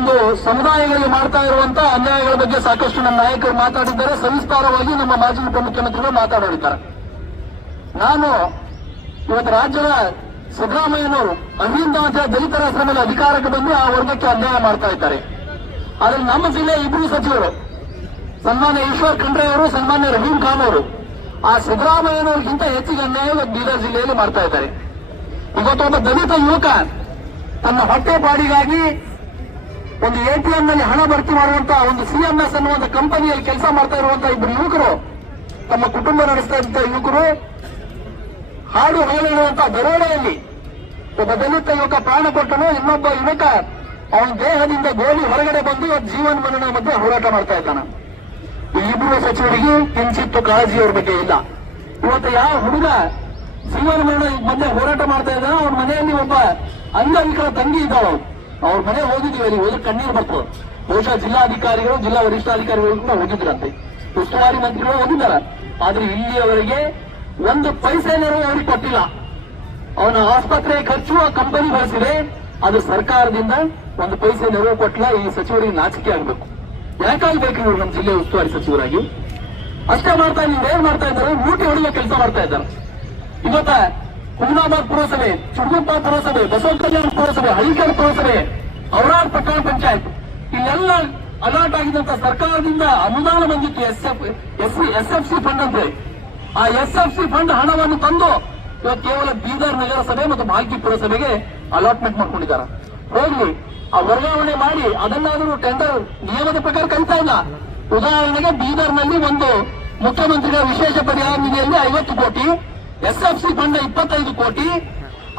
ಒಂದು ಸಮುದಾಯಗಳಿಗೆ ಮಾಡ್ತಾ ಇರುವಂತಹ ಅನ್ಯಾಯಗಳ ಬಗ್ಗೆ ಸಾಕಷ್ಟು ನಮ್ಮ ನಾಯಕರು ಮಾತಾಡಿದ್ದಾರೆ. ಸವಿಸ್ತಾರವಾಗಿ ನಮ್ಮ ಮಾಜಿ ಉಪಮುಖ್ಯಮಂತ್ರಿಗಳು ಮಾತಾಡಿದ್ದಾರೆ. ನಾನು ಇವತ್ತು ರಾಜ್ಯದ ಸಿದ್ದರಾಮಯ್ಯನವರು ಅಹಿಂದ ದಲಿತರ ಹೆಸರ ಮೇಲೆ ಅಧಿಕಾರಕ್ಕೆ ಬಂದು ಆ ವರ್ಗಕ್ಕೆ ಅನ್ಯಾಯ ಮಾಡ್ತಾ ಇದ್ದಾರೆ. ಆದರೆ ನಮ್ಮ ಜಿಲ್ಲೆಯ ಇಬ್ಬರು ಸಚಿವರು, ಸನ್ಮಾನ್ಯ ಈಶ್ವರ್ ಖಂಡ್ರೆ ಅವರು, ಸನ್ಮಾನ್ಯ ರಹೀಂ ಖಾನ್ ಅವರು, ಆ ಸಿದ್ದರಾಮಯ್ಯನವ್ರಿಗಿಂತ ಹೆಚ್ಚಿಗೆ ಅನ್ಯಾಯ ಬೀದರ್ ಜಿಲ್ಲೆಯಲ್ಲಿ ಮಾಡ್ತಾ ಇದ್ದಾರೆ. ಇವತ್ತೊಬ್ಬ ದಲಿತ ಯುವಕ ತನ್ನ ಹೊಟ್ಟೆ ಪಾಡಿಗಾಗಿ ಒಂದು ಎಟಿಎಂ ನಲ್ಲಿ ಹಣ ಭರ್ತಿ ಮಾಡುವಂತಹ ಒಂದು ಸಿಎಂಎಸ್ ಅನ್ನುವಂಥ ಕಂಪನಿಯಲ್ಲಿ ಕೆಲಸ ಮಾಡ್ತಾ ಇರುವಂತಹ ಇಬ್ಬರು ಯುವಕರು, ತಮ್ಮ ಕುಟುಂಬ ನಡೆಸ್ತಾ ಇದ್ದಂತಹ ಯುವಕರು ಹಾಡು ಹೇಳುವಂತಹ ದರೋಡೆಯಲ್ಲಿ ಒಬ್ಬ ದಲಿತ ಯುವಕ ಪ್ರಾಣ ಕೊಟ್ಟನು. ಇನ್ನೊಬ್ಬ ಯುವಕ ಅವನ ದೇಹದಿಂದ ಗೋಲಿ ಹೊರಗಡೆ ಬಂದು ಜೀವನ ಮರಣ ಮಧ್ಯೆ ಹೋರಾಟ ಮಾಡ್ತಾ ಇದ್ದಾನೆ. ಈ ಇಬ್ಬರು ಸಚಿವರಿಗೆ ಕಿಂಚಿತ್ತು ಕಾಳಜಿ ಅವ್ರ ಬಗ್ಗೆ ಇಲ್ಲ. ಇವತ್ತು ಯಾವ ಹುಡುಗ ಜೀವನ ಮರಣ ಮಧ್ಯೆ ಹೋರಾಟ ಮಾಡ್ತಾ ಇದ್ದಾನೆ, ಅವ್ರ ಮನೆಯಲ್ಲಿ ಒಬ್ಬ ಅಂಗವಿಕಲ ತಂಗಿ ಇದ್ದಾಳು. ಅವ್ರ ಮನೆ ಹೋಗಿದ್ದೀವಿ, ಅಲ್ಲಿ ಹೋದ್ರೆ ಕಣ್ಣೀರು ಬರ್ತದೆ. ಬಹುಶಃ ಜಿಲ್ಲಾಧಿಕಾರಿಗಳು, ಜಿಲ್ಲಾ ವರಿಷ್ಠಾಧಿಕಾರಿಗಳು ಕೂಡ ಹೋಗಿದ್ರಂತೆ, ಉಸ್ತುವಾರಿ ಮಂತ್ರಿಗಳು ಹೋಗಿದ್ದಾರೆ. ಆದ್ರೆ ಇಲ್ಲಿಯವರೆಗೆ ಒಂದು ಪೈಸೆ ನೆರವು ಅವ್ರಿಗೆ ಕೊಟ್ಟಿಲ್ಲ. ಅವನ ಆಸ್ಪತ್ರೆ ಖರ್ಚು ಆ ಕಂಪನಿ ಭರಿಸಿದೆ, ಅದು ಸರ್ಕಾರದಿಂದ ಒಂದು ಪೈಸೆ ನೆರವು ಕೊಟ್ಟಿಲ್ಲ. ಈ ಸಚಿವರಿಗೆ ನಾಚಿಕೆ ಆಗಬೇಕು. ಯಾಕಾಗಬೇಕು ಇವರು ನಮ್ಮ ಜಿಲ್ಲೆ ಉಸ್ತುವಾರಿ ಸಚಿವರಾಗಿ? ಅಷ್ಟೇ ಮಾಡ್ತಾ ನೀವು ಏನ್ ಮಾಡ್ತಾ ಇದ್ದಾರೆ, ಮೂಟೆ ಹೊಡೆಯುವ ಕೆಲಸ ಮಾಡ್ತಾ ಇದ್ದಾರೆ. ಇವತ್ತ ಹುಮನಾಬಾದ್ ಪುರಸಭೆ, ಚುಡುಗುಪ್ಪ ಪುರಸಭೆ, ಬಸವ ಕಲ್ಯಾಣ ಪುರಸಭೆ, ಹಳಿಕಲ್ ಪುರಸಭೆ, ಔರಾದ್ ಪಟ್ಟಣ ಪಂಚಾಯತ್, ಇಲ್ಲೆಲ್ಲ ಅಲಾಟ್ ಆಗಿದ್ದಂತ ಸರ್ಕಾರದಿಂದ ಅನುದಾನ ಬಂದಿತ್ತು. ಎಸ್ಎಫ್ಸಿ ಫಂಡ್ ಅಂದ್ರೆ ಆ ಎಸ್ಎಫ್ಸಿ ಫಂಡ್ ಹಣವನ್ನು ತಂದು ಇವತ್ತು ಕೇವಲ ಬೀದರ್ ನಗರಸಭೆ ಮತ್ತು ಭಾಲ್ಕಿ ಪುರಸಭೆಗೆ ಅಲಾಟ್ಮೆಂಟ್ ಮಾಡ್ಕೊಂಡಿದ್ದಾರೆ. ಹೋಗ್ಲಿ, ಆ ವರ್ಗಾವಣೆ ಮಾಡಿ ಅದನ್ನಾದರೂ ಟೆಂಡರ್ ನಿಯಮದ ಪ್ರಕಾರ ಕರೀತಾ ಇಲ್ಲ. ಉದಾಹರಣೆಗೆ ಬೀದರ್ನಲ್ಲಿ ಒಂದು ಮುಖ್ಯಮಂತ್ರಿಗಳ ವಿಶೇಷ ಪರಿಹಾರ ನಿಧಿಯಲ್ಲಿ 50 ಕೋಟಿ, ಎಸ್ಎಫ್ಸಿ ಫಂಡ್ 25 ಕೋಟಿ,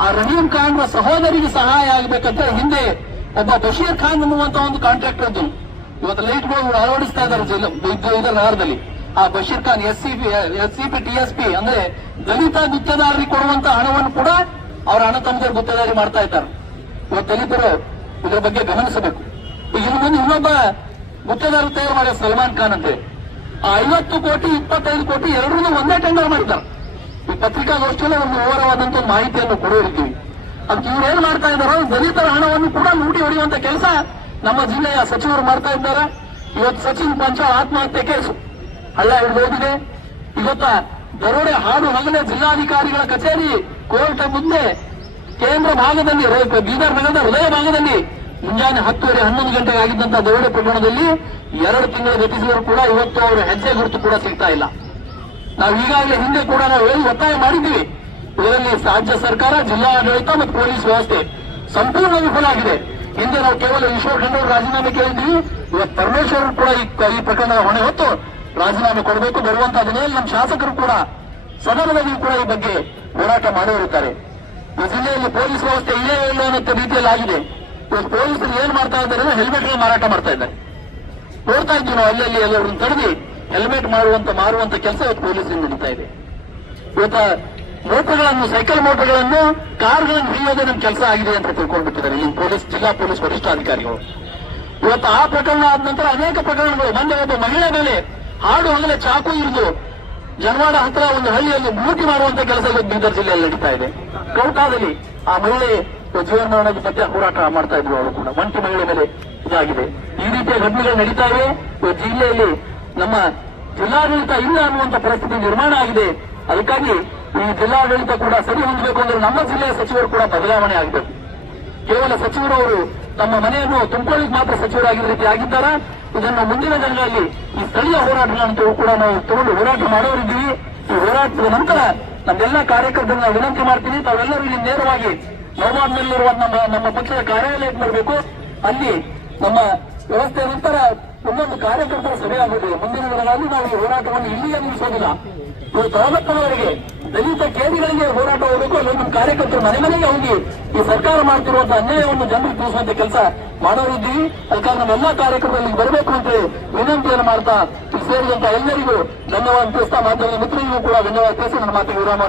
ಆ ರಹೀಂ ಖಾನ್ ಸಹೋದರಿಗೆ ಸಹಾಯ ಆಗಬೇಕಂತ ಹಿಂದೆ ಒಬ್ಬ ಬಶೀರ್ ಖಾನ್ ಅನ್ನುವಂತ ಒಂದು ಕಾಂಟ್ರಾಕ್ಟರ್ ಇದ್ದು ಇವತ್ತು ಲೈಟ್ಗಳು ಅಳವಡಿಸ್ತಾ ಇದ್ದಾರೆ ನಗರದಲ್ಲಿ. ಆ ಬಶೀರ್ ಖಾನ್ ಎಸ್ಸಿಪಿ ಟಿಎಸ್ಪಿ ಅಂದ್ರೆ ದಲಿತ ಗುತ್ತೇದಾರರಿಗೆ ಕೊಡುವಂತ ಹಣವನ್ನು ಕೂಡ ಅವರ ಅಣ್ಣ ತಮ್ಮದವರು ಗುತ್ತೇದಾರಿ ಮಾಡ್ತಾ ಇದ್ದಾರೆ. ಇವತ್ತು ದಲಿತರು ಇದರ ಬಗ್ಗೆ ಗಮನಿಸಬೇಕು. ಇನ್ನು ಮುಂದೆ ಇನ್ನೊಬ್ಬ ಗುತ್ತೇದಾರ ತಯಾರು ಮಾಡ್ಯಾರ ಸಲ್ಮಾನ್ ಖಾನ್ ಅಂತ. ಆ 50 ಕೋಟಿ 25 ಕೋಟಿ ಎರಡನ್ನೂ ಒಂದೇ ಟೆಂಡರ್ ಮಾಡಿದ್ದಾರೆ. ಈ ಪತ್ರಿಕಾಗೋಷ್ಠಿಯಲ್ಲಿ ಒಂದು ವಿವರವಾದಂತ ಮಾಹಿತಿಯನ್ನು ಕೊಡೋರಿದ್ದೀವಿ. ಅದಕ್ಕೆ ಇವ್ರು ಏನ್ ಮಾಡ್ತಾ ಇದ್ದಾರೋ, ದಲಿತರ ಹಣವನ್ನು ಕೂಡ ಲೂಟಿ ಹೊಡೆಯುವಂತ ಕೆಲಸ ನಮ್ಮ ಜಿಲ್ಲೆಯ ಸಚಿವರು ಮಾಡ್ತಾ ಇದ್ದಾರೆ. ಇವತ್ತು ಸಚಿನ್ ಪಂಚ ಆತ್ಮಹತ್ಯೆ ಕೇಸು ಹಳ್ಳ ಹಿಡಿದೋಗಿದೆ. ಇವತ್ತ ದರೋಡೆ ಹಾಡು ಹಗಲೇ ಜಿಲ್ಲಾಧಿಕಾರಿಗಳ ಕಚೇರಿ ಕೋರ್ಟ್ ಮುಂದೆ ಕೇಂದ್ರ ಭಾಗದಲ್ಲಿ, ಬೀದರ್ ನಗರದ ಹೃದಯ ಭಾಗದಲ್ಲಿ ಮುಂಜಾನೆ 10:30-11 ಗಂಟೆಗೆ ಆಗಿದ್ದಂತಹ ದರೋಡೆ ಪ್ರಕರಣದಲ್ಲಿ 2 ತಿಂಗಳು ಗತಿಸಿದರೂ ಕೂಡ ಇವತ್ತು ಅವರ ಹೆಜ್ಜೆ ಗುರುತು ಕೂಡ ಸಿಗ್ತಾ ಇಲ್ಲ. ನಾವು ಈಗಾಗಲೇ ಹಿಂದೆ ಕೂಡ ನಾವು ಹೇಳಿ ಒತ್ತಾಯ ಮಾಡಿದ್ದೀವಿ. ಇದರಲ್ಲಿ ರಾಜ್ಯ ಸರ್ಕಾರ, ಜಿಲ್ಲಾಡಳಿತ ಮತ್ತು ಪೊಲೀಸ್ ವ್ಯವಸ್ಥೆ ಸಂಪೂರ್ಣ ವಿಫಲ ಆಗಿದೆ. ಹಿಂದೆ ನಾವು ಕೇವಲ ಈಶ್ವರ್ ಖಂಡ್ರೆ ಅವರು ರಾಜೀನಾಮೆ ಕೇಳಿದ್ವಿ. ಇವತ್ತು ಪರಮೇಶ್ವರ್ ಕೂಡ ಈ ಪ್ರಕರಣದ ಹೊಣೆ ಹೊತ್ತು ರಾಜೀನಾಮೆ ಕೊಡಬೇಕು. ಬರುವಂತಹ ದಿನದಲ್ಲಿ ನಮ್ಮ ಶಾಸಕರು ಕೂಡ ಸದನದಲ್ಲಿ ಕೂಡ ಈ ಬಗ್ಗೆ ಹೋರಾಟ ಮಾಡೋರಿದ್ದಾರೆ. ಈ ಜಿಲ್ಲೆಯಲ್ಲಿ ಪೊಲೀಸ್ ವ್ಯವಸ್ಥೆ ಇಲ್ಲೇ ಇಲ್ಲ ಅನ್ನೋ ರೀತಿಯಲ್ಲಿ ಆಗಿದೆ. ಇವತ್ತು ಪೊಲೀಸರು ಏನ್ ಮಾಡ್ತಾ ಇದ್ದಾರೆ, ಹೆಲ್ಮೆಟ್ ಮಾರಾಟ ಮಾಡ್ತಾ ಇದ್ದಾರೆ. ನೋಡ್ತಾ ಇದ್ವಿ ನಾವು, ಅಲ್ಲಲ್ಲಿ ಎಲ್ಲರನ್ನು ತಡೆದು ಹೆಲ್ಮೆಟ್ ಮಾರುವಂತ ಕೆಲಸ ಇವತ್ತು ಪೊಲೀಸರಿಂದ ನಡೀತಾ ಇದೆ. ಇವತ್ತು ಮೋಟರ್ಗಳನ್ನು, ಸೈಕಲ್ ಮೋಟರ್ಗಳನ್ನು, ಕಾರ್ಗಳನ್ನು ಹಿಡಿಯೋದೇ ನಮ್ಮ ಕೆಲಸ ಆಗಿದೆ ಅಂತ ತಿಳ್ಕೊಂಡ್ಬಿಟ್ಟಿದ್ದಾರೆ ಈ ಜಿಲ್ಲಾ ಪೊಲೀಸ್ ವರಿಷ್ಠಾಧಿಕಾರಿಗಳು. ಇವತ್ತು ಆ ಪ್ರಕರಣ ಆದ ನಂತರ ಅನೇಕ ಪ್ರಕರಣಗಳು. ಮೊನ್ನೆ ಒಬ್ಬ ಮಹಿಳೆ ಮೇಲೆ ಹಾಡು ಹಗಲೇ ಚಾಕು ಇರಿದು ಜನವಾಡ ಹತ್ರ ಒಂದು ಹಳ್ಳಿಯಲ್ಲಿ ಲೂಟಿ ಮಾಡುವಂತ ಕೆಲಸ ಇವತ್ತು ಬೀದರ್ ಜಿಲ್ಲೆಯಲ್ಲಿ ನಡೀತಾ ಇದೆ. ಕೌಟಾದಲ್ಲಿ ಆ ಮಹಿಳೆ ಜೀವನ ಮರಣದ ಮಧ್ಯೆ ಹೋರಾಟ ಮಾಡ್ತಾ ಇದ್ರು. ಅವರು ಕೂಡ ಒಂಟಿ ಮಹಿಳೆ ಮೇಲೆ ಇದಾಗಿದೆ. ಈ ರೀತಿಯ ಘಟನೆಗಳು ನಡೀತಾ ಇವೆ. ಜಿಲ್ಲೆಯಲ್ಲಿ ನಮ್ಮ ಜಿಲ್ಲಾಡಳಿತ ಇಲ್ಲ ಅನ್ನುವಂತ ಪರಿಸ್ಥಿತಿ ನಿರ್ಮಾಣ ಆಗಿದೆ. ಅದಕ್ಕಾಗಿ ಈ ಜಿಲ್ಲಾಡಳಿತ ಕೂಡ ಸರಿ ಹೊಂದಬೇಕು ಅಂದ್ರೆ ನಮ್ಮ ಜಿಲ್ಲೆಯ ಸಚಿವರು ಕೂಡ ಬದಲಾವಣೆ ಆಗಬೇಕು. ಕೇವಲ ಸಚಿವರು ಅವರು ತಮ್ಮ ಮನೆಯನ್ನು ತುಂಬಿಕೊಳ್ಳಿಕ್ಕೆ ಮಾತ್ರ ಸಚಿವರಾಗಿದ್ದ ರೀತಿ ಆಗಿದ್ದಾರೆ. ಇದನ್ನು ಮುಂದಿನ ದಿನಗಳಲ್ಲಿ ಈ ಸ್ಥಳೀಯ ಹೋರಾಟಗಳಂತೂ ಕೂಡ ನಾವು ತಗೊಂಡು ಹೋರಾಟ ಮಾಡೋರಿದ್ದೀವಿ. ಈ ಹೋರಾಟದ ನಂತರ ನಮ್ಮೆಲ್ಲ ಕಾರ್ಯಕರ್ತರನ್ನ ವಿನಂತಿ ಮಾಡ್ತೀನಿ, ತಾವೆಲ್ಲರೂ ಇಲ್ಲಿ ನೇರವಾಗಿ ನವಮಾಡ್ನಲ್ಲಿರುವ ನಮ್ಮ ಪಕ್ಷದ ಕಾರ್ಯಾಲಯಕ್ಕೆ ಬರಬೇಕು. ಅಲ್ಲಿ ನಮ್ಮ ವ್ಯವಸ್ಥೆ ನಂತರ ಒಂದೊಂದು ಕಾರ್ಯಕರ್ತರ ಸಭೆ ಆಗುತ್ತದೆ. ಮುಂದಿನ ದಿನಗಳಲ್ಲಿ ನಾವು ಈ ಹೋರಾಟವನ್ನು ಇಲ್ಲಿಯೇ ನಿಲ್ಲಿಸೋದಿಲ್ಲ. ಇವತ್ತು ಅವತ್ತವರೆಗೆ ದಲಿತ ಕೇದಿಗಳಿಗೆ ಹೋರಾಟ ಹೋಗಬೇಕು. ಅಲ್ಲಿ ನಮ್ಮ ಕಾರ್ಯಕರ್ತರು ಮನೆ ಮನೆಗೆ ಹೋಗಿ ಈ ಸರ್ಕಾರ ಮಾಡ್ತಿರುವಂತಹ ಅನ್ಯಾಯವನ್ನು ಜನರಿಗೆ ತಿಳಿಸುವಂತ ಕೆಲಸ ಮಾಡೋರಿದ್ದೀವಿ. ಅದಕ್ಕಾಗಿ ನಮ್ಮೆಲ್ಲಾ ಕಾರ್ಯಕರ್ತರಲ್ಲಿ ಬರಬೇಕು ಅಂತ ವಿನಂತಿಯನ್ನು ಮಾಡ್ತಾ, ಸೇರಿದಂತ ಎಲ್ಲರಿಗೂ ಧನ್ಯವಾದ ತಿಳಿಸ್ತಾ, ಮಾಧ್ಯಮದ ಮಿತ್ರರಿಗೂ ಕೂಡ ಧನ್ಯವಾದ ತಿಳಿಸಿ ನನ್ನ ಮಾತಿಗೆ ವಿರಾಮ